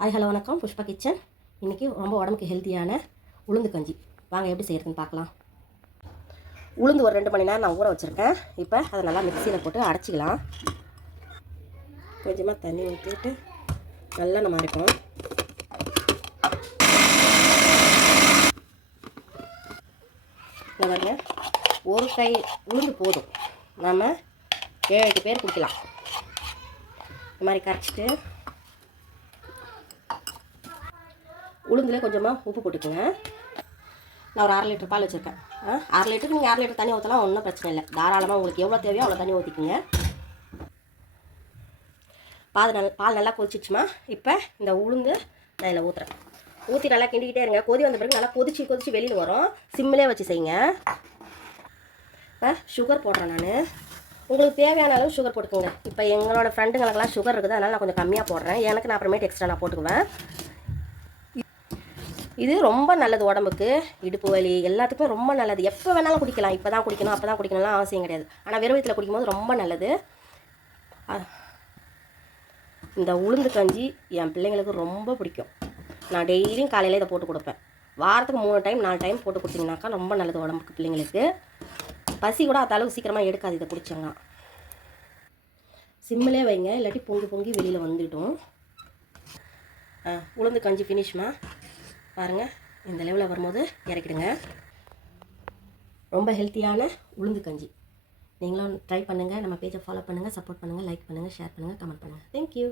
Hello வணக்கம், Pushpa kitchen. இன்றைக்கி ரொம்ப உடம்புக்கு ஹெல்த்தியான உளுந்து கஞ்சி வாங்க எப்படி செய்கிறதுன்னு பார்க்கலாம். உளுந்து ஒரு 2 மணி நேரம் நான் ஊற வச்சுருக்கேன். இப்போ அதை நல்லா மிக்சியில் போட்டு அரைச்சிக்கலாம். கொஞ்சமாக தண்ணி ஊற்றிட்டு நல்லா நம்ம அரைப்போம். இந்த பாருங்க, ஒரு கை உளுந்து போதும், நாம் 7-8 பேர் குடிக்கலாம். இந்த மாதிரி கரைச்சிட்டு உளுந்துல கொஞ்சமாக உப்பு போட்டுக்கோங்க. நான் ஒரு 1/2 லிட்டர் பால் வச்சுருக்கேன். 1/2 லிட்டருக்கு நீங்கள் 1/2 லிட்டர் தண்ணி ஊற்றலாம், ஒன்றும் பிரச்சனை இல்லை. தாராளமாக உங்களுக்கு எவ்வளோ தேவையோ அவ்வளோ தண்ணி ஊற்றிக்கிங்க. பால் நல்லா கொதிச்சிச்சுமா. இப்போ இந்த உளுந்து நான் இதில் ஊற்றுறேன். ஊற்றி நல்லா கிண்டிக்கிட்டே இருங்க. கொதி வந்த பிறகு நல்லா கொதிச்சு வெளியில் வரும். சிம்மிலே வச்சு செய்யுங்க. இப்போ சுகர் போடுறேன் நான். உங்களுக்கு தேவையான அளவு சுகர் போட்டுக்கோங்க. இப்போ எங்களோட ஃப்ரெண்டுங்களுக்கெல்லாம் சுகர் இருக்குது, அதனால் நான் கொஞ்சம் கம்மியாக போடுறேன். எனக்கு நான் அப்புறமேட்டு எக்ஸ்ட்ரா நான் போட்டுக்குவேன். இது ரொம்ப நல்லது உடம்புக்கு. இடுப்பு வலி எல்லாத்துக்கும் ரொம்ப நல்லது. எப்போ வேணாலும் குடிக்கலாம். இப்போ தான் குடிக்கணும் அப்போ தான் குடிக்கணும்லாம் அவசியம் கிடையாது. ஆனால் வெறும் வயிற்றில் குடிக்கும்போது ரொம்ப நல்லது. இந்த உளுந்து கஞ்சி என் பிள்ளைங்களுக்கு ரொம்ப பிடிக்கும். நான் டெய்லியும் காலையில் இதை போட்டு கொடுப்பேன். வாரத்துக்கு 3 டைம் 4 டைம் போட்டு கொடுத்தீங்கன்னாக்கா ரொம்ப நல்லது உடம்புக்கு. பிள்ளைங்களுக்கு பசி கூட அந்த அளவுக்கு சீக்கிரமாக எடுக்காது இதை குடித்தாங்கன்னா. சிம்மிலே வைங்க, இல்லாட்டி பொங்கி வெளியில் வந்துவிடும். உளுந்து கஞ்சி ஃபினிஷ்மா. பாருங்கள், இந்த லெவலில் வரும்போது இறக்கிடுங்க. ரொம்ப ஹெல்த்தியான உளுந்து கஞ்சி. நீங்களும் ட்ரை பண்ணுங்கள். நம்ம பேஜை ஃபாலோ பண்ணுங்கள், சப்போர்ட் பண்ணுங்கள், லைக் பண்ணுங்கள், ஷேர் பண்ணுங்கள், கமெண்ட் பண்ணுங்கள். தேங்க்யூ.